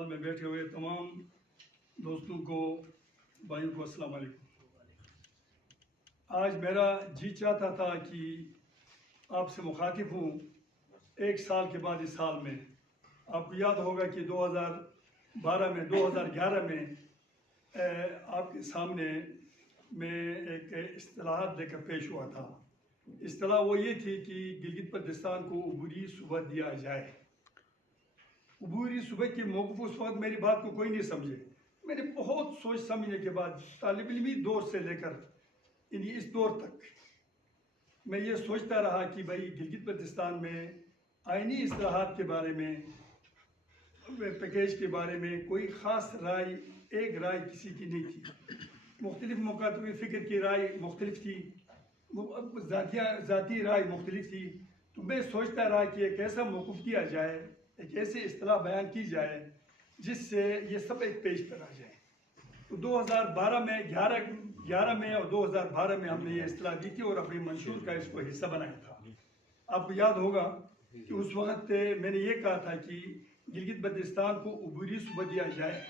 Hall میں بیٹھے ہوئے تمام دوستوں کو، بھائیوں کو السلام علیکم۔ آج میرا جی چاہتا تھا کہ آپ سے مخاطب ہوں 1 سال کے بعد اس سال میں۔ آپ کو یاد ہوگا کہ 2011 میں آپ کے سامنے میں ایک اصطلاحات لے کر پیش ہوا تھا۔ اصطلاح وہ یہ تھی کہ گلگت بلتستان کو عبوری صوبہ دیا جائے۔ عبوری صوبے کے موقف اس وقت میری بات کو کوئی نہیں سمجھے۔ میں نے بہت سوچ سمجھنے کے بعد طالب علمی دور سے لے کر یعنی اس دور تک میں یہ سوچتا رہا کہ بھائی گلگت بلتستان میں آئینی اصلاحات کے بارے میں، پیکیج کے بارے میں کوئی خاص رائے، ایک رائے کسی کی نہیں تھی۔ مختلف مکاتب فکر کی رائے مختلف تھی، ذاتی رائے مختلف تھی۔ تو میں سوچتا رہا کہ ایک ایسا موقف کیا جائے، ایک ایسی اصطلاح بیان کی جائے جس سے یہ سب ایک پیج پر آ جائیں۔ تو 2012 میں 11 میں اور 2012 میں ہم نے یہ اصطلاح دی تھی اور اپنے منشور کا اس کو حصہ بنایا تھا۔ آپ کو یاد ہوگا کہ اس وقت میں نے یہ کہا تھا کہ گلگت بلتستان کو عبوری صوبہ دیا جائے،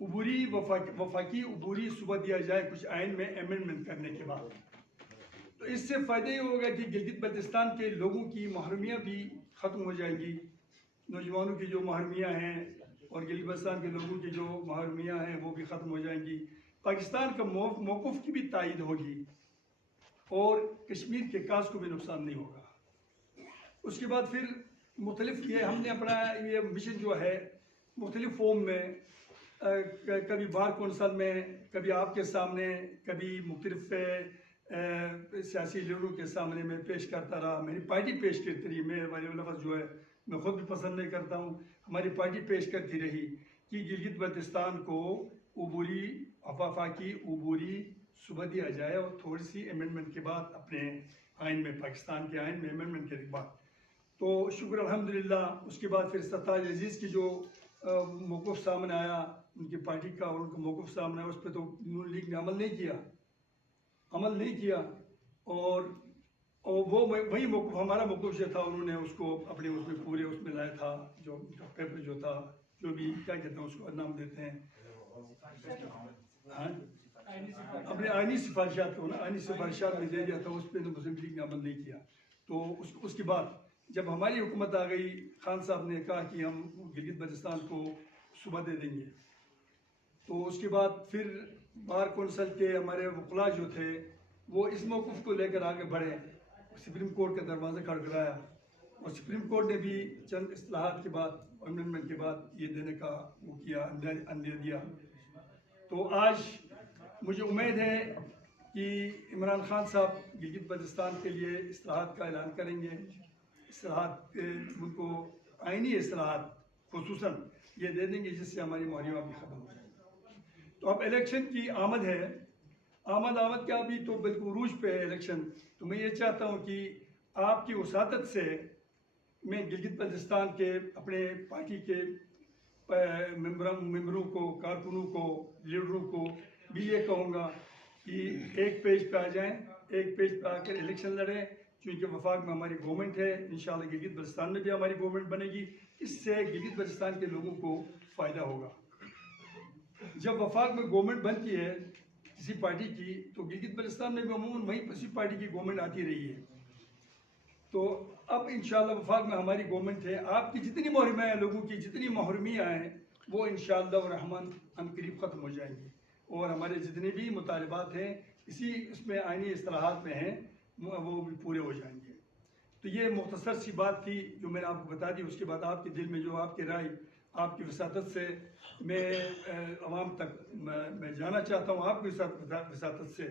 عبوری وفاقی عبوری صوبہ دیا جائے کچھ آئین میں امینڈمنٹ کرنے کے بعد۔ تو اس سے فائدہ یہ ہوگا کہ گلگت بلتستان کے لوگوں کی محرومیاں بھی ختم ہو جائیں گی، نوجوانوں کی جو محرومیاں ہیں اور گلگت بلتستان کے لوگوں کی جو محرومیاں ہیں وہ بھی ختم ہو جائیں گی۔ پاکستان کا موقف کی بھی تائید ہوگی اور کشمیر کے کاز کو بھی نقصان نہیں ہوگا۔ اس کے بعد پھر مختلف یہ ہم نے اپنا یہ مشن جو ہے مختلف فارم میں، کبھی بار کونسل میں، کبھی آپ کے سامنے، کبھی مختلف سیاسی لیڈروں کے سامنے میں پیش کرتا رہا۔ میری پارٹی پیش کرتی رہی، میرے والے لفظ جو ہے میں خود بھی پسند نہیں کرتا ہوں، ہماری پارٹی پیش کرتی رہی کہ گلگت بلتستان کو عبوری وفاقی عبوری صوبہ دیا جائے اور تھوڑی سی امینڈمنٹ کے بعد اپنے آئین میں، پاکستان کے آئین میں امینڈمنٹ کے بعد۔ تو شکر الحمدللہ اس کے بعد پھر ستاج عزیز کی جو موقف سامنے آیا، ان کی پارٹی کا اور ان کا موقف سامنے آیا، اس پہ تو نون لیگ نے عمل نہیں کیا اور وہ وہی موقف ہمارا موقف جو تھا انہوں نے اس کو اپنے اس میں پورے اس میں لایا تھا، جو پیپر جو تھا، جو بھی کیا کہتے ہیں اس کو نام دیتے ہیں، اپنے آئینی سفارشات کو آئینی سفارشات میں دے دیا تھا، اس پہ مسلم لیگ نے عمل نہیں کیا۔ تو اس کے بعد جب ہماری حکومت آ گئی، خان صاحب نے کہا کہ ہم گلگت بلتستان کو صوبہ دے دیں گے۔ تو اس کے بعد پھر بار کونسل کے ہمارے وکلاء جو تھے وہ اس موقف کو لے کر آگے بڑھے، سپریم کورٹ کا دروازہ کھٹکھٹایا اور سپریم کورٹ نے بھی چند اصلاحات کے بعد، امینڈمنٹ کے بعد یہ دینے کا وہ کیا، اندیا دیا۔ تو آج مجھے امید ہے کہ عمران خان صاحب گلگت بلتستان کے لیے اصلاحات کا اعلان کریں گے، اصلاحات ان کو آئینی اصلاحات خصوصاً یہ دے دیں گے جس سے ہماری محرومیاں بھی ختم ہو جائیں۔ تو اب الیکشن کی آمد ہے، آمد کیا، ابھی تو بالکل عروج پہ ہے الیکشن۔ تو میں یہ چاہتا ہوں کہ آپ کی وساطت سے میں گلگت بلتستان کے اپنے پارٹی کے ممبروں کو، کارکنوں کو، لیڈروں کو بھی یہ کہوں گا کہ ایک پیج پہ آ جائیں، ایک پیج پہ آ کر الیکشن لڑیں، چونکہ وفاق میں ہماری گورنمنٹ ہے، انشاءاللہ گلگت بلتستان میں بھی ہماری گورنمنٹ بنے گی، اس سے گلگت بلتستان کے لوگوں کو فائدہ ہوگا۔ جب وفاق میں گورنمنٹ بنتی ہے کسی پارٹی کی تو گلگت بلتستان میں بھی عموماً وہیں اسی پارٹی کی گورنمنٹ آتی رہی ہے۔ تو اب انشاءاللہ وفاق میں ہماری گورنمنٹ ہے، آپ کی جتنی محرومیاں ہیں، لوگوں کی جتنی محرومیاں ہیں وہ انشاءاللہ الرحمن قریب ختم ہو جائیں گی اور ہمارے جتنے بھی مطالبات ہیں اس میں آئینی اصطلاحات میں ہیں وہ بھی پورے ہو جائیں گے۔ تو یہ مختصر سی بات تھی جو میں نے آپ کو بتا دی۔ اس کے بعد آپ کے دل میں جو آپ کی رائے، آپ کی وساطت سے میں عوام تک میں جانا چاہتا ہوں، آپ کی وساطت سے،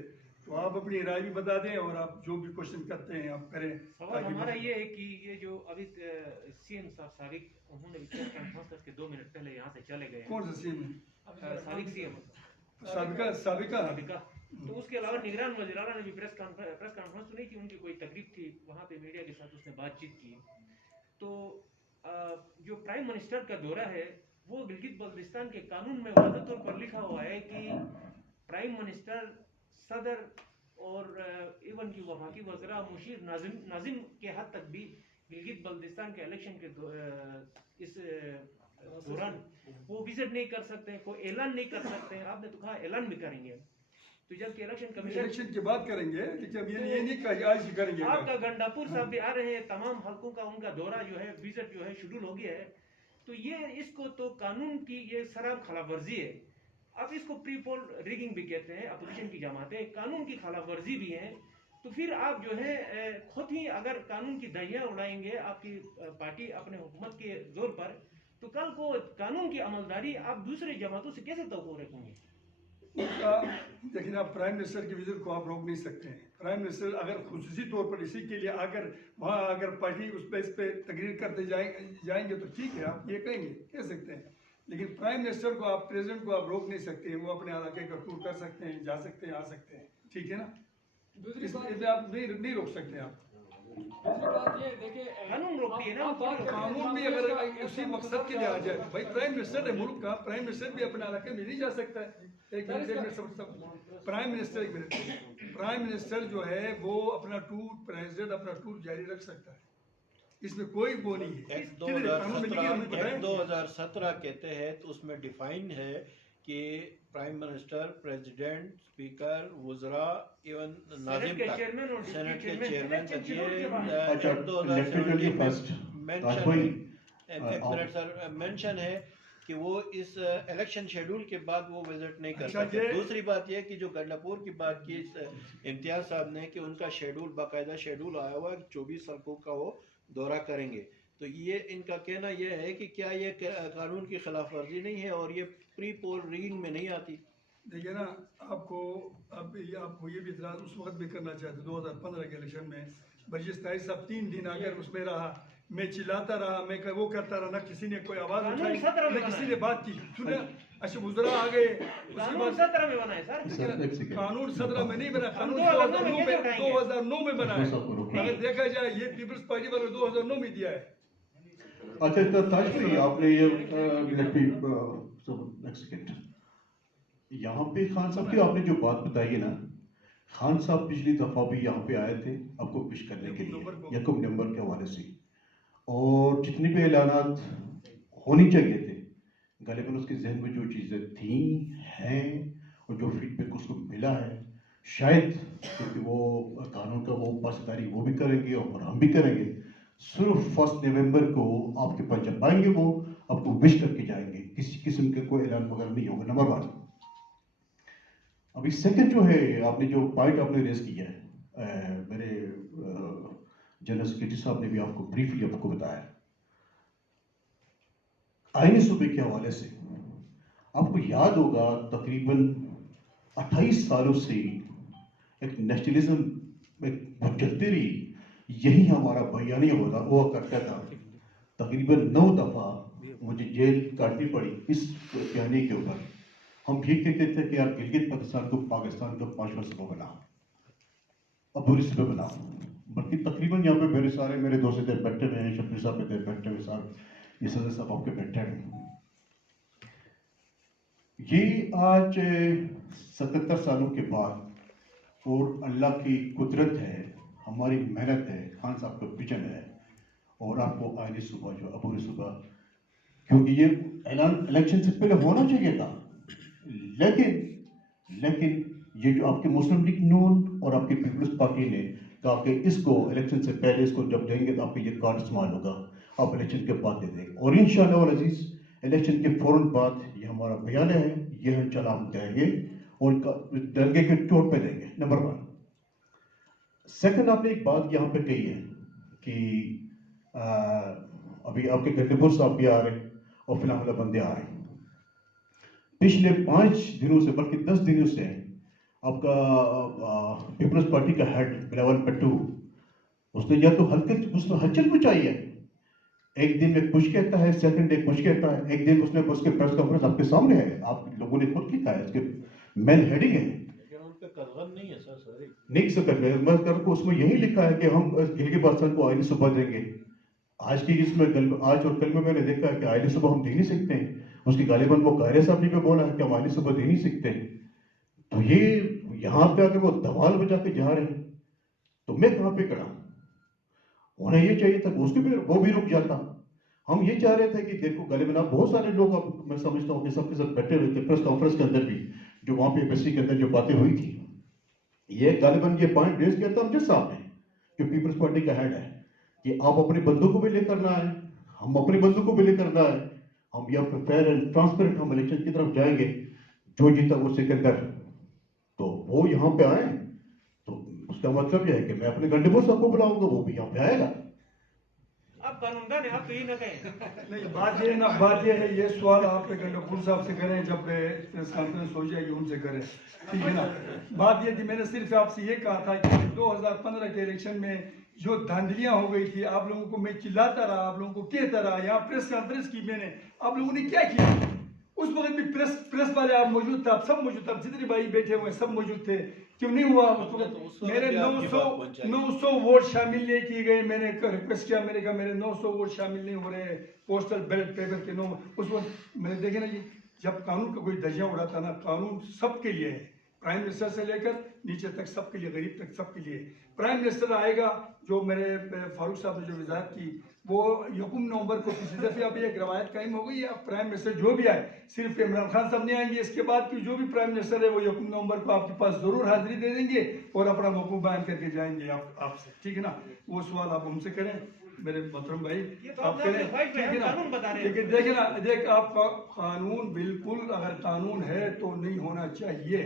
تو آپ اپنی رائے بھی بتا دیں اور آپ جو بھی کوشچن کرتے ہیں آپ کریں۔ سوال ہمارا یہ ہے کہ یہ جو ابھی سی ایم صاحب سابق، انہوں نے پریس کانفرنس کر کے 2 منٹ پہلے یہاں سے چلے گئے ہیں۔ کون سا سی ایم ہے؟ سابق سی ایم، سابقہ۔ تو اس کے علاوہ نگران وزیر اعلیٰ نے بھی پریس کانفرنس تو نہیں کی، ان کی کوئی تقریب تھی، وہاں پہ میڈیا کے ساتھ اس نے بات چیت کی۔ تو جو پرائم منسٹر کا دورہ ہے وہ گلگت بلتستان کے قانون میں واضح طور پر لکھا ہوا ہے کہ پرائم منسٹر، صدر اور ایون کی وفاقی وزراء، مشیر، ناظم کے حد تک بھی گلگت بلتستان کے الیکشن کے اس दौरान वो विजिट नहीं कर सकते, कोई ऐलान नहीं कर सकते। आपने तो कहा ऐलान भी करेंगे, तो जबकि इलेक्शन कमीशन इलेक्शन के बाद करेंगे, लेकिन अब ये नहीं कहा कि आज ही करेंगे। आपका गंडापुर साहब भी आ रहे हैं, तमाम हलकों का उनका दौरा जो है, विजिट जो है शेड्यूल हो गया है। तो ये इसको तो कानून की ये शराब खिलाफवर्जी है। अब इसको प्री पोल रिगिंग भी कहते हैं, अपोजिशन की जमातें, कानून की खिलाफवर्जी भी है। तो फिर आप जो है खुद ही अगर कानून की दहिया उड़ाएंगे आपकी पार्टी अपने हुकूमत के जोर पर, तो कल को कानून की अमलदारी आप दूसरे जमातों से कैसे तवक्को रखेंगे? लेकिन आप प्राइम मिनिस्टर की विजिट को आप रोक नहीं सकते हैं। प्राइम मिनिस्टर अगर खुसूसी तौर पर इसी के लिए अगर वहाँ अगर पार्टी उस पर इस पर तकरीर करते जाएंगे तो ठीक है, आप ये कहेंगे, कह सकते हैं। लेकिन प्राइम मिनिस्टर को आप, प्रेसिडेंट को आप रोक नहीं सकते हैं। वो अपने इलाके का टूर कर सकते हैं, जा सकते हैं, आ सकते हैं, ठीक है ना। इसमें आप नहीं रोक सकते आप। दूसरी बात ये देखिए, कानून रोकती है ना, कानून भी अगर उसी मकसद के लिए आ जाए, भाई प्राइम मिनिस्टर है मुल्क का, प्राइम मिनिस्टर भी अपने इलाके में नहीं जा सकता है। एक मिनट सब प्राइम मिनिस्टर, एक मिनट, प्राइम मिनिस्टर जो है वो अपना टूर, प्रेसिडेंट अपना टूर जारी रख सकता है, इसमें कोई वो नहीं है। एक्ट 2017 के तहत उसमें डिफाइन है कि प्राइम मिनिस्टर, प्रेसिडेंट, स्पीकर, वज़रा, इवन नाज़िम तक, सेनेट के चेयरमैन तक ये मेंशन है कि वो इस इलेक्शन शेड्यूल के बाद वो विजिट नहीं कर सकते। दूसरी बात ये कि जो गंडापुर की बात की इम्तियाज साहब ने कि उनका शेड्यूल, बाकायदा शेड्यूल आया हुआ है कि 24 सड़कों का वो दौरा करेंगे। तो ये इनका कहना ये है कि क्या ये कानून की खिलाफ वर्जी नहीं है और ये प्री पोल रीडिंग में नहीं आती? देखिए ना, आपको ये भी इतराज़ उस वक्त भी करना चाहते 2015 के इलेक्शन में। बर्जिस ताहिर साहब 3 दिन अगर उसमें रहा, मैं चिल्लाता रहा, मैं वो करता रहा, ना किसी ने कोई आवाज़ उठाई, ना किसी ने बात की। सुने, अच्छा गुजरा आ गए, उसके बाद 17 में बना है सर, कानून 17 में नहीं बना, कानून 2009 में बना है। अगर देखा जाए ये पीपल्स पार्टी वालों 2009 में दिया है। अच्छा तो ताजपुरी आपने ये यहाँ पे खान साहब की आपने जो बात बताई है ना, खान साहब पिछली दफा भी यहाँ पे आए थे आपको पेश करने के लिए यकम नंबर के हवाले से, और जितने भी ऐलानात होनी चाहिए थे गालिबन उसके जहन में जो चीज़ें थी हैं और जो फीडबैक उसको मिला है, शायद क्योंकि वो कानून का वो पासदारी वो भी करेंगे और हम भी करेंगे, सिर्फ 1 नवंबर को आपके पास जब आएंगे वो आपको विश करके जाएंगे, किसी किस्म के कोई ऐलान वगैरह नहीं होगा। नंबर 1। अभी सेकंड जो है, आपने जो पॉइंट आपने रेज किया है, मेरे जनरल सेक्रेटरी साहब ने भी आपको ब्रीफली आपको बताया, आईनी सूबे के हवाले से आपको याद होगा तकरीबन 28 सालों से एक नेशनलिज्म एक चलती रही, यही हमारा बयानी हुआ करता था। तकरीबन 9 दफ़ा मुझे जेल काटनी पड़ी इस बयानी के ऊपर। हम ये कहते थे कि यार गिलगित बल्तिस्तान को पाकिस्तान का 5वां सूबा बनाओ, अब बुरी सूबा बनाओ। बल्कि तकरीबन यहाँ पे मेरे दोस्त इधर बैठे हुए हैं, शफी साहब इधर बैठे हुए, साहब ये सदर साहब आपके बैठे हैं। ये आज 77 सालों के बाद और अल्लाह की कुदरत है, हमारी मेहनत है, खान साहब का विजन है, और आपको आईनी सूबा जो अबूरी सूबा, क्योंकि ये ऐलान इलेक्शन से पहले होना चाहिए था, लेकिन ये जो आपके मुस्लिम लीग नून और आपकी पीपल्स पार्टी ने कहा कि इसको इलेक्शन से पहले इसको जब देंगे तो आपको ये कार्ड इस्तेमाल होगा, आप इलेक्शन के बाद दे देंगे। और इंशाअल्लाह अजीज इलेक्शन के फौरन बाद ये हमारा बयान है, ये इंशाअल्लाह हम देंगे और दंगे के चोट पे देंगे। नंबर 1। सेकंड, आपने एक बात यहाँ पे कही है कि अभी आपके गंडापुर साहब भी आ रहे हैं और फिलहाल बंदे आ रहे हैं। पिछले 5 दिनों से बल्कि 10 दिनों से आपका पीपल्स पार्टी का हेड बिलावल भुट्टो, उसने या तो हलचल मचाई है, एक दिन में कुछ कहता है, सेकंड डे कुछ कहता है, एक दिन उसने उसके प्रेस कॉन्फ्रेंस आपके सामने है, आप लोगों ने खुद लिखा है, इसके मेन हेडिंग है, नहीं है सर, नहीं सर, उसमें यही लिखा है कि हम गिलगित बल्तिस्तान को आईनी सूबा देंगे। आज की इसमें आज और कल में मैंने देखा है कि आईनी सूबा हम दे नहीं सकते हैं, उसकी गालिबन वो कायरे साहब ने भी बोला है कि हम आईनी सूबा दे नहीं सकते। तो ये यहाँ पे अगर वो धमाल बजा के जा रहे हैं तो मैं कहाँ पे खड़ा? होना ये चाहिए था उसके भी वो भी रुक जाता, हम ये चाह रहे थे कि देखो गालिबन आप बहुत सारे लोग, अब मैं समझता हूँ कि सबके साथ बैठे हुए थे प्रेस कॉन्फ्रेंस के अंदर भी, जो वहाँ पे एम्बेसी के अंदर जो बातें हुई थी, ये गालिबन ये पॉइंट रेज किया था अमजद साहब ने, जो पीपल्स पार्टी का हेड है, कि आप अपने बंदों को भी लेकर ना आए, हम अपने बंदों को भी लेकर ना आए, हम यहाँ पे फेयर एंड ट्रांसपेरेंट हम इलेक्शन की तरफ जाएंगे, जो जीता वो सिकंदर, तो वो यहाँ पे आए, तो उसका मतलब यह है कि मैं अपने गंडेबोर साहब को बुलाऊंगा, वो भी यहाँ पे आएगा। आप कानूनदान है, आप तो ये ना कहें। नहीं, बात ये है, ये सवाल आप गंडेपुर साहब से करें, जब प्रेस कॉन्फ्रेंस हो जाएगी उनसे करें, ठीक है ना। बात ये थी, मैंने सिर्फ आपसे ये कहा था कि 2015 के इलेक्शन में जो धांधलियां हो गई थी, आप लोगों को मैं चिल्लाता रहा, आप लोगों को कहता रहा, यहाँ प्रेस कॉन्फ्रेंस की मैंने, आप लोगों ने क्या किया? उस वक्त भी प्रेस वाले आप मौजूद थे, आप सब मौजूद थे, जितने भाई बैठे हुए सब मौजूद थे, क्यों नहीं हुआ उस वक्त? मेरे 900 वोट शामिल नहीं किए गए, मैंने रिक्वेस्ट किया, मैंने कहा मेरे 900 वोट शामिल नहीं हो रहे पोस्टल बैलेट पेपर के उस वक्त मैंने देखे ना जी, जब कानून का कोई धज्जियां उड़ाता ना, कानून सबके लिए है, प्राइम मिनिस्टर से लेकर नीचे तक सबके लिए, गरीब तक सबके लिए। प्राइम मिनिस्टर आएगा, जो मेरे फारूक साहब ने जो वजारत की, वो यकूम नवंबर को पिछली दफे अभी एक रवायत कायम हो गई है, अब प्राइम मिनिस्टर जो भी आए, सिर्फ इमरान खान साहब नहीं आएंगे, इसके बाद की जो भी प्राइम मिनिस्टर है वो यकूम नवंबर को आपके पास जरूर हाजिरी दे देंगे और अपना मौकूफ बयान करके जाएंगे आपसे, ठीक है ना। वो सवाल आप हमसे करें मेरे मोहतरम भाई, आप करें, ठीक है ना। लेकिन देखे ना, देख आपका कानून बिल्कुल, अगर कानून है तो नहीं होना चाहिए,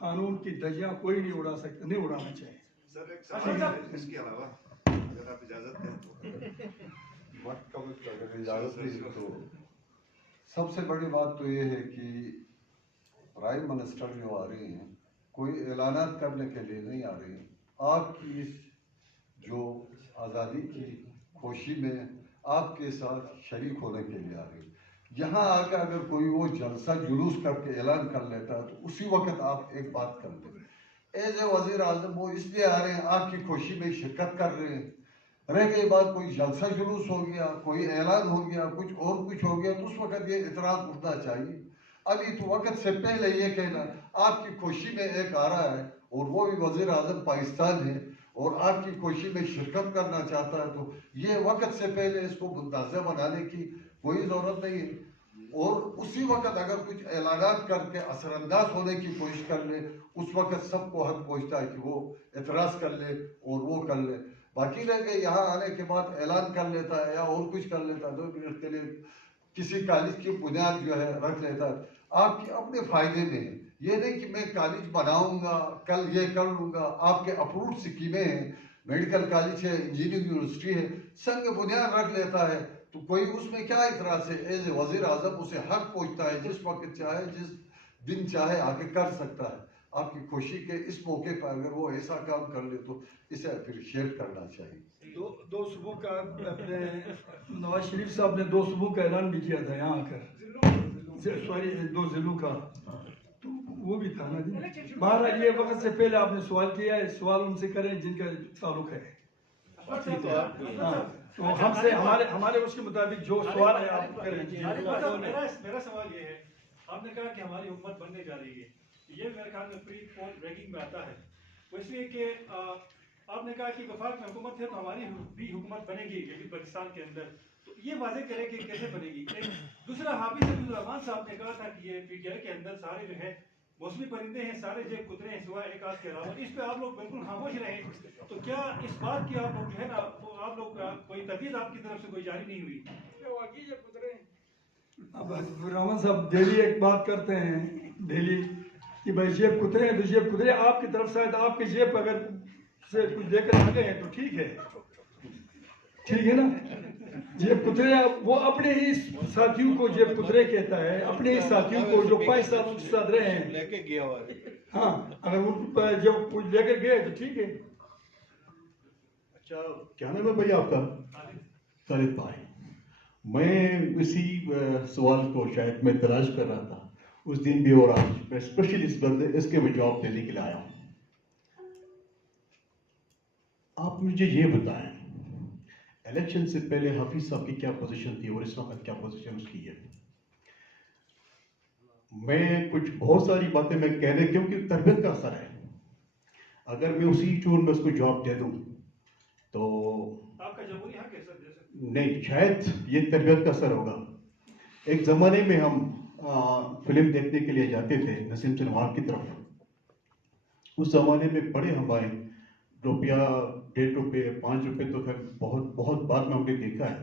कानून की धज्जियां कोई नहीं उड़ा सकता, नहीं उड़ाना चाहिए। सर एक सवाल इसके अलावा अगर आप इजाजत दें तो मत कबूल अगर इजाजत दी तो सबसे बड़ी बात तो ये है कि प्राइम मिनिस्टर जो आ रही हैं कोई ऐलानात करने के लिए नहीं आ रही, आपकी इस जो आज़ादी की खुशी में आपके साथ शरीक होने के लिए आ रही। यहाँ आकर अगर कोई वो जलसा जुलूस करके ऐलान कर लेता है तो उसी वक्त आप एक बात कर लें, एज ए वजीर आजम वो इसलिए आ रहे हैं, आपकी खुशी में शिरकत कर रहे हैं। रह गई बात कोई जलसा जुलूस हो गया, कोई ऐलान हो गया, कुछ हो गया, तो उस वक्त ये इतराज उठना चाहिए। अभी तो वक्त से पहले ये कहना आपकी खुशी में एक आ रहा है और वो भी वजीर आजम पाकिस्तान है और आपकी खुशी में शिरकत करना चाहता है, तो ये वक्त से पहले इसको मुंताज़ा बनाने की कोई ज़रूरत नहीं है। और उसी वक्त अगर कुछ ऐलानात करके असरअंदाज होने की कोशिश कर ले, उस वक्त सबको हक पहुँचता है कि वो एतराज़ कर ले और वो कर ले। बाकी रह के यहाँ आने के बाद ऐलान कर लेता है या और कुछ कर लेता है, 2 मिनट के लिए किसी कॉलेज की बुनियाद जो है रख लेता है, आपके अपने फायदे में है। ये नहीं कि मैं कॉलेज बनाऊंगा, कल ये कर लूंगा, आपके अप्रूव्ड स्कीमें हैं, मेडिकल कॉलेज है, इंजीनियरिंग यूनिवर्सिटी है, संग बुनियाद रख लेता है, तो कोई उसमें क्या इतराज है? एज ए वजीर आजम उसे हक पहुंचता है, जिस वक्त चाहे, जिस दिन चाहे आके कर सकता है। आपकी खुशी के इस मौके पर अगर वो ऐसा काम कर ले तो इसे अप्रिशिएट करना चाहिए। दो सूबों का अपने नवाज शरीफ साहब ने 2 सूबों का ऐलान भी किया था यहाँ आकर, सॉरी 2 जिलों का, तो वो भी था ना जी। बहरहाल ये वक्त से पहले आपने सवाल किया है, सवाल उनसे करें जिनका ताल्लुक है, ठीक है। हाँ, तो हमसे हमारे उसके मुताबिक जो सवाल है आप करें। मेरा सवाल ये है, आपने कहा कि हमारी हुकूमत बनने जा रही है, ये मेरे ख्याल में प्री पोल रैगिंग में आता है, वो इसलिए कि आपने कहा कि वफाक में हुकूमत है तो हमारी भी हुकूमत बनेगी लेकिन पाकिस्तान के अंदर, तो ये वाज़ेह करें कि कैसे बनेगी। दूसरा, हाफिज अब्दुल रहमान साहब ने कहा था कि ये पीटीआई के अंदर सारे जो है मौसमी परिंदे हैं, सारे जेब कुतरे हैं सिवाय एक आध के अलावा, इस पे आप लोग बिल्कुल खामोश रहे, तो क्या इस बात की आप लोग जो है ना, वो आप लोग कोई तहरीर आपकी तरफ से कोई जारी नहीं हुई? अब रहमान साहब डेली एक बात करते हैं डेली कि भाई जेब कुतरे हैं, तो जेब कुतरे आपकी तरफ से, आपके जेब अगर से कुछ लेकर आ गए हैं तो ठीक है ना। जेब कुतरे वो अपने ही साथियों को जेब कुतरे कहता है, अपने ही साथियों को जो 5 साल उनके साथ रहे हैं लेके गया हुआ है। हाँ, अगर उनको जब कुछ लेकर गए तो ठीक है। अच्छा, क्या नाम है भैया आपका? खालिद भाई। मैं इसी सवाल को शायद मैं तलाश कर रहा था उस दिन भी और आज मैं स्पेशली इसके मैं जवाब देने के लिए आया हूँ। आप मुझे ये बताएं, इलेक्शन से पहले हाफिज साहब की क्या पोजीशन थी और इस वक्त क्या पोजीशन उसकी है? मैं कुछ बहुत सारी बातें मैं कहने, क्योंकि तरबियत का असर है, अगर मैं उसी चूर में उसको जवाब दे दूं तो आपका जमहूरी हक है सर, दे सकते नहीं, शायद ये तरबियत का असर होगा। एक ज़माने में हम फिल्म देखने के लिए जाते थे नसीम सिनेमा की तरफ। उस ज़माने में बड़े हमारे रुपया, 1.5 रुपये, 5 रुपये तो खैर बहुत बहुत बाद में हमने देखा है,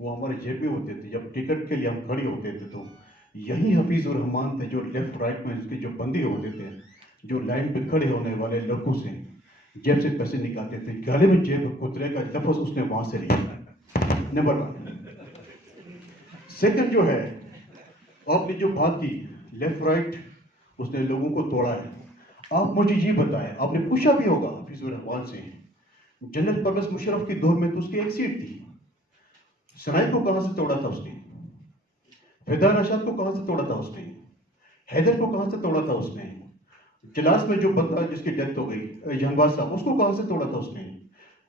वो हमारे जेब में होते थे। जब टिकट के लिए हम खड़े होते थे तो यही हफीज़ उर रहमान थे जो लेफ्ट राइट में उसके जो बंदी होते थे, जो लाइन पे खड़े होने वाले लोगों से जेब से पैसे निकालते थे। गले में जेब कुतरे का लफ्ज़ उसने वहाँ से लिया। नंबर 1। सेकंड जो है, आपने जो बात की लेफ्ट राइट, उसने लोगों को तोड़ा है। आप मुझे ये बताएं, आपने पूछा भी होगा हफीज़ उर रहमान से, जनरल परवेज़ मुशर्रफ की दौर में तो उसकी एक सीट थी, सनाई को कहाँ से तोड़ा था उसने, फिदा नशाद को कहाँ से तोड़ा था उसने, हैदर को कहाँ से तोड़ा था उसने, जलास में जो बंदा जिसकी डेथ हो गई जंगबाज साहब, उसको कहाँ से तोड़ा था उसने,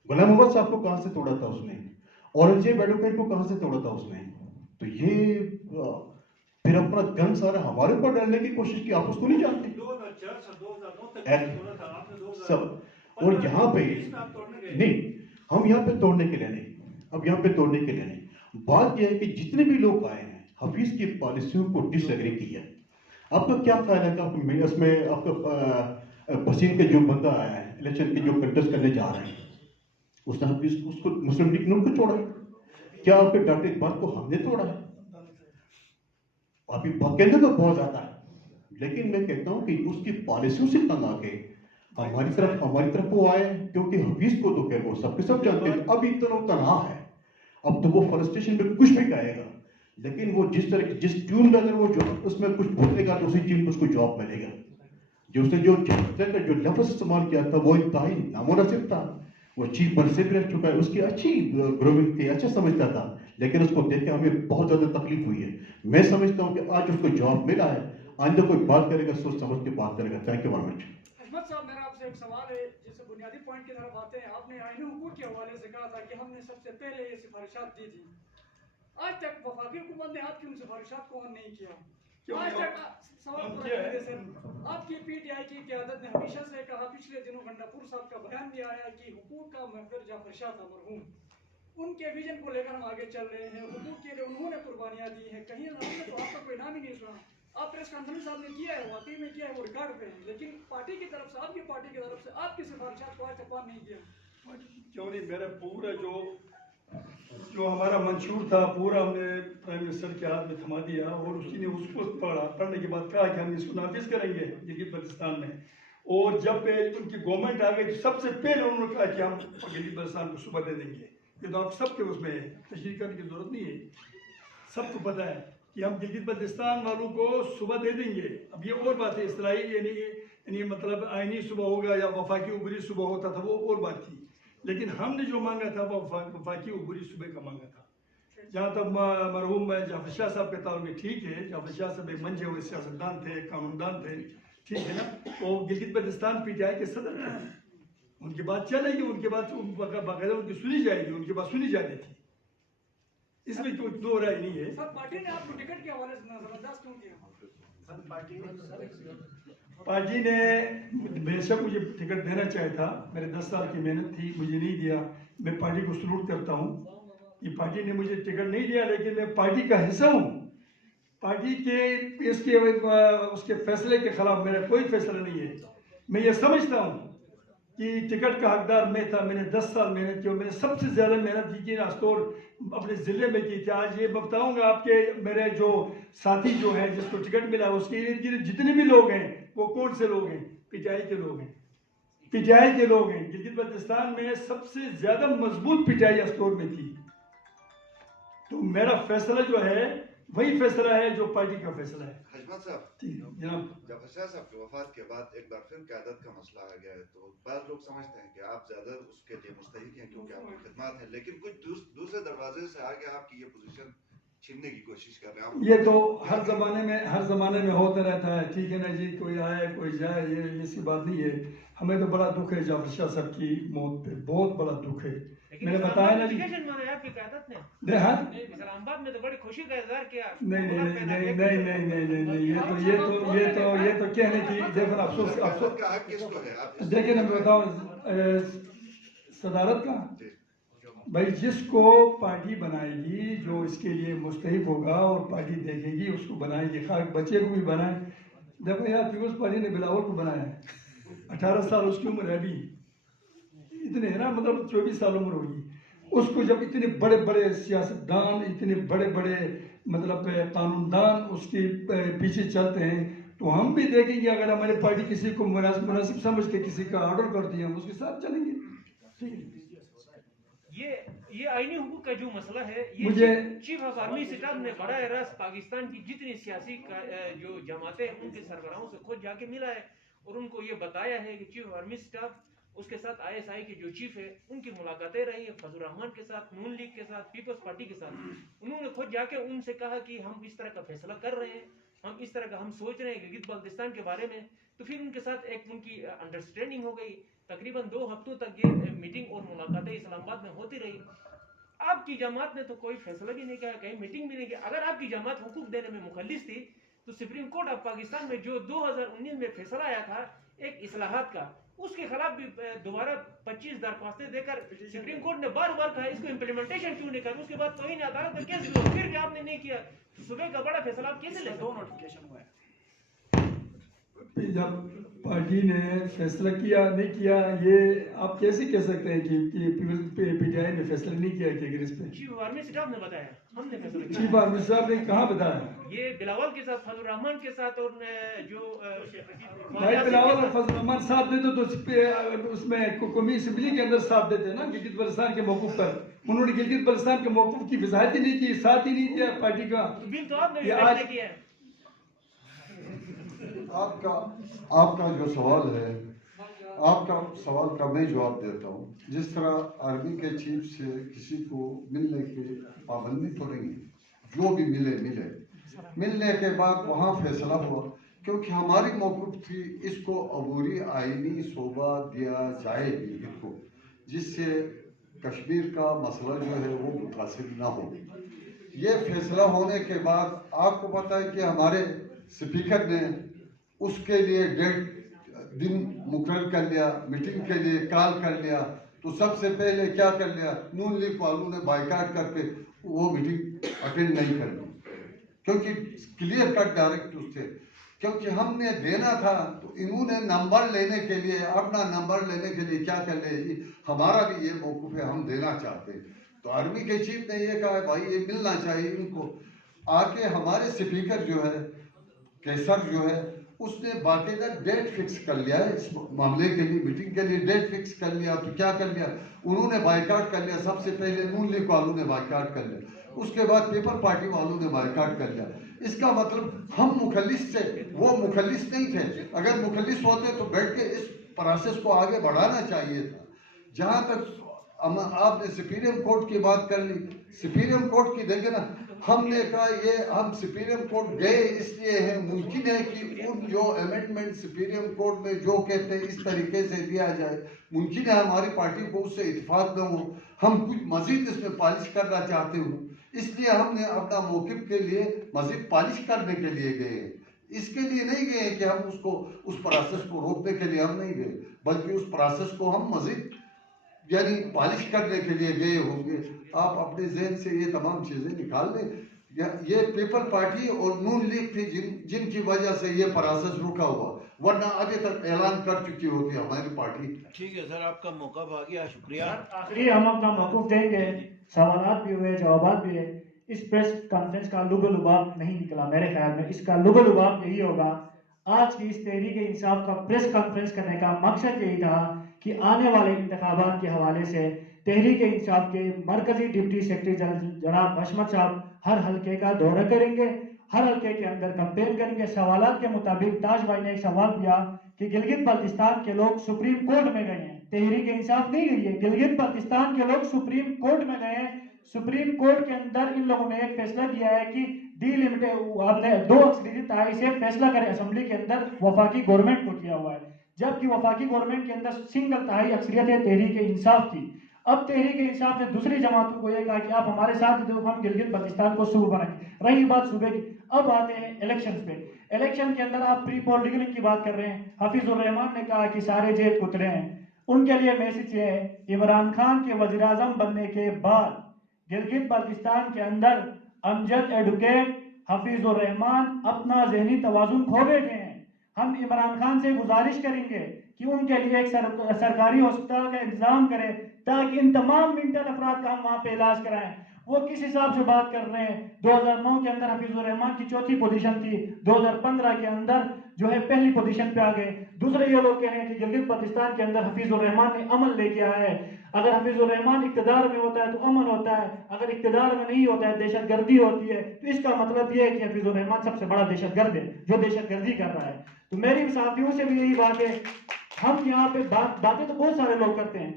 गुलाम मोहम्मद साहब को कहाँ से तोड़ा था उसने, औरंगजेब एडवोकेट को कहाँ से तोड़ा था उसने। तो ये फिर अपना गन सारा हमारे ऊपर डालने की कोशिश की। आप उसको नहीं जानते 2004 से 2009 तक तोड़ा था आपने, 2000 सब। और यहाँ पे नहीं, हम यहाँ पे तोड़ने के लिए नहीं, अब यहाँ पे तोड़ने के लिए नहीं। बात यह है कि जितने भी लोग आए हैं हफीज की पॉलिसियों को डिसएग्री किया। आपका क्या ख्याल है कि इसमें आपका पसीन के जो बंदा आया है इलेक्शन के जो कंटेस्ट करने जा रहे हैं, उसने हफीज उसको मुस्लिम लीग ने उनको छोड़ा? क्या आपके डॉक्टर इकबाल को हमने तोड़ा है? अभी कहते तो बहुत ज्यादा है, लेकिन मैं कहता हूं कि उसकी पॉलिसियों से तंग आके हमारी तरफ वो आए, क्योंकि हफीज को तो खैर वो सबके सब जानते हैं। अभी इतना तनाव है, अब तो वो फॉरेस्टेशन में कुछ भी कहेगा, लेकिन वो जिस ट्यून में अगर वो जो उसमें कुछ बोलेगा तो उसी ट्यून में उसको जवाब मिलेगा। जो उसने जो लफ्ज़ इस्तेमाल किया था वो इंतहाई नामुनासिब था। वो चीफ बन से भी रह चुका है, उसकी अच्छी ग्रोविंग थी, अच्छा समझता था, लेकिन उसको देख के हमें बहुत ज्यादा तकलीफ हुई है। मैं समझता हूँ कि आज उसको जवाब मिला है, आइंदा कोई बात करेगा सोच समझ के बात करेगा। Thank you very much. Ahmed साहब, मेरा आपसे एक सवाल है, जिससे बुनियादी पॉइंट की तरफ आते हैं। आपने आईन हुकूक के हवाले से कहा था कि हमने सबसे पहले ये सिफारिशात दी थी। आज तक वफाकी हुकूमत ने आपकी उन सिफारिशात को अमल नहीं किया। आज तक सवाल आपकी पीटीआई की क़यादत ने हमेशा से कहा, पिछले दिनों गंडापुर साहब का बयान भी आया कि हुकूक का महफिल जाफर शाह था मरहूम, उनके विजन को लेकर हम आगे चल रहे हैं, हुकूक के लिए उन्होंने कुर्बानियां दी हैं। कहीं हमने तो आपका कोई नाम ही नहीं सुना। आप प्रेस कॉन्फ्रेंस आपने किया है, वाकई में किया है, वो रिकॉर्ड पे है, लेकिन पार्टी की तरफ से, आपकी पार्टी की तरफ से आपकी सिफारिशात को आज तक नहीं किया। क्यों नहीं, मेरा पूरा जो हमारा मंशूर था पूरा हमने प्राइम मिनिस्टर के हाथ में थमा दिया, और उसी ने उसको पढ़ने के बाद कहा कि हम इसको नाफिज करेंगे गिलगित बल्तिस्तान में। और जब उनकी गवर्नमेंट आ गई तो सबसे पहले उन्होंने कहा कि हम गिलगित बल्तिस्तान को सुबह दे देंगे। ये तो आप सबके उसमें है, तशरीह करने की जरूरत नहीं है, सबको पता है कि हम गिलगित बल्तिस्तान वालों को सुबह दे देंगे। अब ये और बात है, इस्लाही यानी मतलब आइनी सुबह होगा या वफाकी उबरी सुबह होता था, वो और बात थी, लेकिन हमने जो मांगा था वो वफाकी उबरी सुबह का मांगा था। जहाँ तक मरहूम जाफर शाह साहब के ताल्लुक ठीक है, जाफर शाह साहब एक मंजे हुए सियासतदान थे, कानूनदान थे, ठीक है ना। वो गिलगित बल्तिस्तान पीटीआई के सदर थे, उनकी बात चलेगी, उनके बाद बाकायदा उनकी सुनी जाएगी, उनकी बात सुनी जाती थी, इसमें कोई दो राय नहीं है। सर, पार्टी ने आपको टिकट के हवाले से नजरअंदाज क्यों किया? पार्टी ने बेशक मुझे टिकट देना चाहिए था, मेरे 10 साल की मेहनत थी, मुझे नहीं दिया। मैं पार्टी को सलूट करता हूँ कि पार्टी ने मुझे टिकट नहीं दिया, लेकिन मैं पार्टी का हिस्सा हूँ। पार्टी के उसके फैसले के खिलाफ मेरा कोई फैसला नहीं है। मैं ये समझता हूँ कि टिकट का हकदार मैं था, मैंने 10 साल मेहनत की, और मैंने सबसे ज़्यादा मेहनत की आस्तोर अपने ज़िले में की थी। आज ये बताऊँगा आपके मेरे जो साथी जो हैं जिसको टिकट मिला, उसके इर्द गिर्द जितने भी लोग हैं वो कौन से लोग हैं? पीटीआई के लोग हैं, पीटीआई के लोग हैं। गिलगित बल्तिस्तान में सबसे ज़्यादा मजबूत पीटीआई आस्तोर में थी। तो मेरा फैसला जो है वही फैसला है जो पार्टी का फैसला है। हजमत साहब, जनाब, जाफर शाह साहब की वफात के बाद एक बार फिर क़यादत का मसला आ गया है, तो बाद लोग समझते हैं कि आप ज़्यादा उसके लिए मुस्तहिक हैं क्योंकि आपकी खिदमत है, लेकिन कुछ दूसरे दरवाजे से आगे आपकी ये पोजीशन छीनने की कोशिश कर रहे हैं। ये तो हर ज़माने में होता रहता है, ठीक है ना जी, कोई आए कोई जाए, ये ऐसी बात नहीं है। हमें तो बड़ा दुख है जाफर शाह साहब की मौत पे, बहुत बड़ा दुख है। मैंने बताया ना जी, आपकी क़यादत ने इस्लामाबाद में तो बड़ी खुशी का इज़हार किया। नहीं, ये तो कहने की, देखो अफसोस का हक किसको है? आप देखिए ना, मैं बताऊँ सदारत का भाई जिसको पार्टी बनाएगी, जो इसके लिए मुस्तहिक होगा और पार्टी देखेगी उसको बनाएगी, खाक बच्चे को भी बनाए। देखो यार, पीपल्स पार्टी ने बिलावल को बनाया है, 18 साल उसकी उम्र है अभी, इतने है ना, मतलब 24 साल उम्र होगी उसको। जब इतने बड़े बड़े सियासतदान, इतने बड़े बड़े मतलब कानूनदान उसके पीछे चलते हैं, तो हम भी देखेंगे अगर हमारी पार्टी किसी को मुनासिब समझ के किसी का ऑर्डर करती है, हम उसके साथ चलेंगे। ठीक है, ये आईनी हुकूक का जो मसला है, ये मुझे- चीफ ऑफ आर्मी स्टाफ ने बड़ा रस पाकिस्तान की जितनी सियासी जो जमातें हैं उनके सरबराहों से खुद जाके मिला है और उनको ये बताया है कि चीफ ऑफ आर्मी स्टाफ उसके साथ ISI के जो चीफ है उनकी मुलाकातें रही है, फजल रहमान के साथ, नून लीग के साथ, पीपल्स पार्टी के साथ। उन्होंने खुद जाके उनसे कहा कि हम इस तरह का फैसला कर रहे हैं, हम इस तरह का हम सोच रहे हैं गिलगित बल्तिस्तान के बारे में। तो फिर उनके साथ एक उनकी अंडरस्टैंडिंग हो गई। तकरीबन 2 हफ्तों तक ये मीटिंग और मुलाकातें इस्लामाबाद में होती रही। आपकी जमात ने तो कोई फैसला भी नहीं किया, कहीं मीटिंग भी नहीं की। अगर आपकी जमात हुकूक देने में मुखलिस थी तो सुप्रीम कोर्ट ऑफ पाकिस्तान में जो 2019 में फैसला आया था एक इस्लाहात का, उसके खिलाफ भी दोबारा 25 दरख्वास्तें देकर सुप्रीम कोर्ट ने बार बार कहा इसको इम्प्लीमेंटेशन क्यों नहीं कर। उसके बाद तो ही नहीं अदालत में केस हुआ, फिर भी आपने नहीं किया। सुबह का बड़ा फैसला आप कैसे ले? 2 नोटिफिकेशन हुआ है। जब पार्टी ने फैसला किया नहीं किया, ये आप कैसे कह सकते हैं कि PTI ने फैसला नहीं किया कि अगर इस पे? चीफ ऑफ आर्मी स्टाफ ने बताया, हमने फैसला किया। चीफ आर्मी साहब ने कहाँ बताया? ये बिलावल के साथ, फजल रहमान के साथ और जो भाई बिलावल और फजल रहमान साथ देते तो उसमें कौमी असम्बली के अंदर साथ देते ना गिलगित बल्तिस्तान के मौकूफ पर। उन्होंने गिलगित बल्तिस्तान के मौकूफ की वजाहत ही नहीं की, साथ ही नहीं दिया पार्टी का। बिल तो आपने भी ये फैसला आज- किया है। आपका जो सवाल है, आपका सवाल का मैं जवाब देता हूँ। जिस तरह आर्मी के चीफ से किसी को मिलने की पाबंदी तो नहीं है, जो भी मिले मिलने के बाद वहाँ फैसला हुआ, क्योंकि हमारी मौक़िफ़ थी इसको अबूरी आईनी शोबा दिया जाए गिलगित को, जिससे कश्मीर का मसला जो है वो मुतासिर ना हो। ये फैसला होने के बाद आपको पता है कि हमारे स्पीकर ने उसके लिए दिन मुकर्रर कर लिया, मीटिंग के लिए कॉल कर लिया। तो सबसे पहले क्या कर लिया, नून लीग वालों ने बाइकाट करके वो मीटिंग अटेंड नहीं कर ली, क्योंकि क्लियर कट डायरेक्टिव थे। क्योंकि हमने देना था तो इन्होंने नंबर लेने के लिए, अपना नंबर लेने के लिए क्या कर लिया, हमारा भी ये मौक़िफ़ है, हम देना चाहते हैं। तो आर्मी के चीफ ने ये कहा भाई ये मिलना चाहिए इनको। आके हमारे स्पीकर जो है कैसर जो है उसने बाकायदा डेट फिक्स कर लिया है इस मामले के लिए, मीटिंग के लिए डेट फिक्स कर लिया। तो क्या कर लिया उन्होंने, बाइकाट कर लिया। सबसे पहले नून लीग वालों ने बाइकाट कर लिया, उसके बाद पीपल पार्टी वालों ने बाइकाट कर लिया। इसका मतलब हम मुखलिस थे, वो मुखलिस नहीं थे। अगर मुखलिस होते तो बैठ के इस प्रोसेस को आगे बढ़ाना चाहिए था। जहाँ तक आपने सुप्रीम कोर्ट की बात कर ली, सुप्रीम कोर्ट की देखे ना, हमने कहा ये हम सुप्रीम कोर्ट गए इसलिए है, मुमकिन है कि उन जो अमेंडमेंट सुप्रीम कोर्ट में जो कहते हैं इस तरीके से दिया जाए, मुमकिन है हमारी पार्टी को उससे इत्तेफाक न हो, हम कुछ मजीद इसमें पॉलिश करना चाहते हो, इसलिए हमने अपना मौक़िफ़ के लिए मजीद पॉलिश करने के लिए गए। इसके लिए नहीं गए कि हम उसको उस प्रोसेस को रोकने के लिए हम नहीं गए, बल्कि उस प्रोसेस को हम मजीद यानी पॉलिश करने के लिए गए होंगे। आप अपने जहन से ये तमाम चीज़ें निकाल लें। ये पीपल पार्टी और नून लीग थी जिनकी वजह से ये प्रोसेस रुका हुआ, वरना अभी तक ऐलान कर चुकी होती हमारी पार्टी। ठीक है सर, आपका मौका आ गया, शुक्रिया। आखिरी हम अपना मौक़िफ़ देंगे, सवालात भी हुए, जवाबात भी है। इस प्रेस कॉन्फ्रेंस का लुब-ए-लुबाब नहीं निकला मेरे ख्याल में। इसका लुब-ए-लुबाब यही होगा, आज की इस तहरीक इंसाफ का प्रेस कॉन्फ्रेंस करने का मकसद यही था कि आने वाले इंतखाबात के हवाले से तहरीक इंसाफ के मरकजी डिप्टी सेक्रेटरी जनाब हशमत साहब हर हल्के का दौरा करेंगे, हर हल्के के अंदर कंपेन करेंगे। सवालात के मुताबिक ताज भाई ने एक सवाल किया कि गिलगित बल्तिस्तान के लोग सुप्रीम कोर्ट में गए हैं, तहरीक इंसाफ नहीं गई है, गिलगित बल्तिस्तान के लोग सुप्रीम कोर्ट में गए हैं। सुप्रीम कोर्ट के अंदर इन लोगों ने एक फैसला दिया है कि डिलिमिटेड आपने 2 अक्सरियत ताई से फैसला करे, असेंबली के अंदर वफाकी गवर्नमेंट को किया हुआ है, जबकि वफाकी गवर्नमेंट के अंदर सिंगल ताई अक्सरियत तहरीक इंसाफ थी। अब तहरीक इंसाफ ने दूसरी जमातों को यह कहा कि आप हमारे साथ दो, हम गिलगित बल्तिस्तान को सूबा बनाएंगे। रही बात सूबे की, अब आते हैं इलेक्शन पे। इलेक्शन के अंदर आप प्री पोल रिगलिंग की बात कर रहे हैं। हफीजुर रहमान ने कहा कि सारे जेल उतरे हैं, ان کے لیے میسج یہ ہے، عمران خان کے وزیر اعظم بننے کے بعد گلگت بلتستان کے اندر امجد ایڈوکیٹ، حفیظ الرحمان اپنا ذہنی توازن کھو بیٹھے ہیں۔ ہم عمران خان سے گزارش کریں گے کہ ان کے لیے ایک سرکاری ہسپتال کا انتظام کرے تاکہ ان تمام منٹل افراد کا ہم وہاں پہ علاج کرائیں۔ وہ کس حساب سے بات کر رہے ہیں؟ 2009 کے اندر حفیظ الرحمان کی 4تھی پوزیشن تھی، 2015 کے اندر جو ہے پہلی پوزیشن پہ آ گئے۔ دوسرے یہ لوگ کہہ رہے ہیں کہ گلگت بلتستان کے اندر حفیظ الرحمان نے امن لے کے آیا ہے۔ اگر حفیظ الرحمان اقتدار میں ہوتا ہے تو امن ہوتا ہے، اگر اقتدار میں نہیں ہوتا ہے دہشت گردی ہوتی ہے، تو اس کا مطلب یہ ہے کہ حفیظ الرحمان سب سے بڑا دہشت گرد ہے جو دہشت گردی کر رہا ہے۔ تو میری صحافیوں سے بھی یہی بات ہے، ہم یہاں پہ باتیں تو بہت سارے لوگ کرتے ہیں،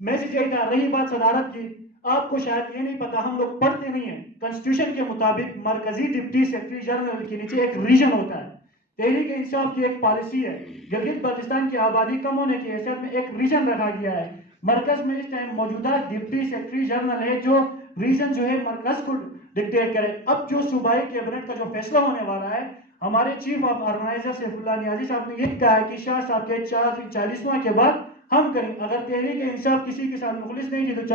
میسج یہی تھا۔ رہی بات صدارت کی، آپ کو شاید یہ نہیں پتا، ہم لوگ پڑھتے نہیں ہیں، کنسٹیٹیوشن کے مطابق مرکزی ڈپٹی سیکرٹری جنرل کے نیچے ایک ریجن ہوتا ہے۔ تحریک انصاف کی ایک پالیسی ہے، گلگت بلتستان کی آبادی کم ہونے کی حیثیت میں ایک ریجن رکھا گیا ہے۔ مرکز میں اس ٹائم موجودہ ڈپٹی سیکرٹری جنرل ہے جو ریجن جو ہے مرکز کو ڈکٹیٹ کرے۔ اب جو صوبائی کیبنٹ کا جو فیصلہ ہونے والا ہے، ہمارے chief of organiser Saif Ullah نیازی صاحب نے یہ کہا ہے کہ شاہ صاحب کے 40واں کے بعد ہم کریں۔ اگر تحریک انصاف کسی کے ساتھ مخلص نہیں تھی تو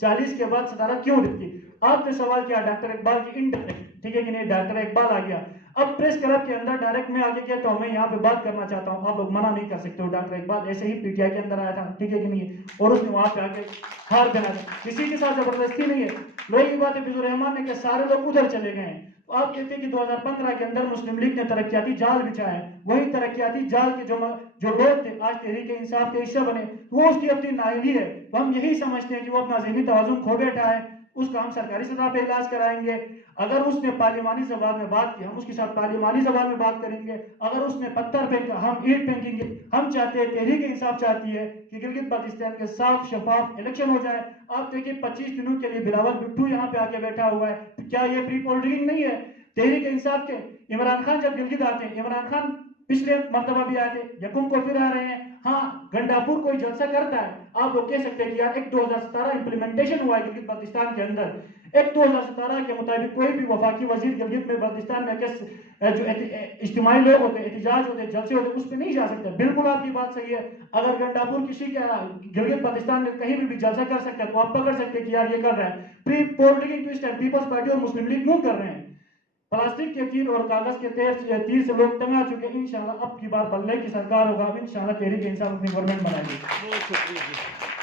40 کے بعد صدارت کیوں دیتی؟ آپ نے سوال کیا ڈاکٹر اقبال کی انڈائریکٹ، ٹھیک ہے کہ نہیں؟ ڈاکٹر اقبال آ گیا، اب پریس کلب کے اندر ڈائریکٹ میں آگے کہتا ہوں میں یہاں پہ بات کرنا چاہتا ہوں، آپ لوگ منع نہیں کر سکتے ہو۔ ڈاکٹر اقبال ایسے ہی پی ٹی آئی کے اندر آیا تھا، ٹھیک ہے کہ نہیں؟ اور اس نے وہاں پہ آ کے ہار بنا تھا، کسی کے ساتھ زبردستی نہیں ہے۔ رہی بات ہے حفیظ الرحمان نے کہ سارے لوگ ادھر چلے گئے ہیں، تو آپ کہتے ہیں کہ 2015 کے اندر مسلم لیگ نے ترقیاتی جال بچھایا ہے، وہی ترقیاتی جال کے جو لوگ تھے آج تحریک انصاف کے حصہ بنے، وہ اس کی اپنی نااہلی ہے۔ تو ہم یہی سمجھتے ہیں کہ وہ اپنا ذہنی توازن کھو بیٹھا ہے، اس کا ہم سرکاری سطح پہ علاج کرائیں گے۔ اگر اس نے پارلیمانی زبان میں بات کی، ہم اس کے ساتھ پارلیمانی زبان میں بات کریں گے۔ اگر اس نے پتھر پھینکا، ہم اینٹ پھینکیں گے۔ ہم چاہتے ہیں، تحریک انصاف چاہتی ہے کہ گلگت بلتستان کے صاف شفاف الیکشن ہو جائے۔ آپ دیکھیں 25 دنوں کے لیے بلاول بھٹو یہاں پہ آ کے بیٹھا ہوا ہے، تو کیا یہ پری پول ریگنگ نہیں ہے؟ تحریک انصاف کے عمران خان جب گلگت آتے ہیں، عمران خان پچھلے مرتبہ بھی آئے تھے، یکم کو پھر آ رہے ہیں۔ ہاں گنڈاپور کوئی جلسہ کرتا ہے، آپ لوگ کہہ سکتے ہیں کہ یار ایک 2017 امپلیمنٹیشن ہوا ہے گلگت بلتستان کے اندر، ایک 2017 کے مطابق کوئی بھی وفاقی وزیر گلگت میں بلتستان میں جو اجتماعی لوگ ہوتے ہیں، احتجاج ہوتے ہیں، جلسے ہوتے ہیں، اس پہ نہیں جا سکتے۔ بالکل آپ کی بات صحیح ہے، اگر گنڈاپور کسی کے گلگت بلتستان میں کہیں بھی جلسہ کر سکتا ہے تو آپ پکڑ سکتے ہیں کہ یار یہ کر رہا ہے۔ پری پول ریگنگ تو اس ٹائم پیپلز پارٹی اور مسلم لیگ کیوں کر رہے ہیں؟ پلاسٹک کے تیر اور کاغذ کے تیر سے لوگ تنگ آ چکے ہیں۔ انشاءاللہ اب کی بار بلے کی سرکار ہوگا، انشاءاللہ تحریک انصاف اپنی گورنمنٹ بنائے گی۔ بہت شکریہ۔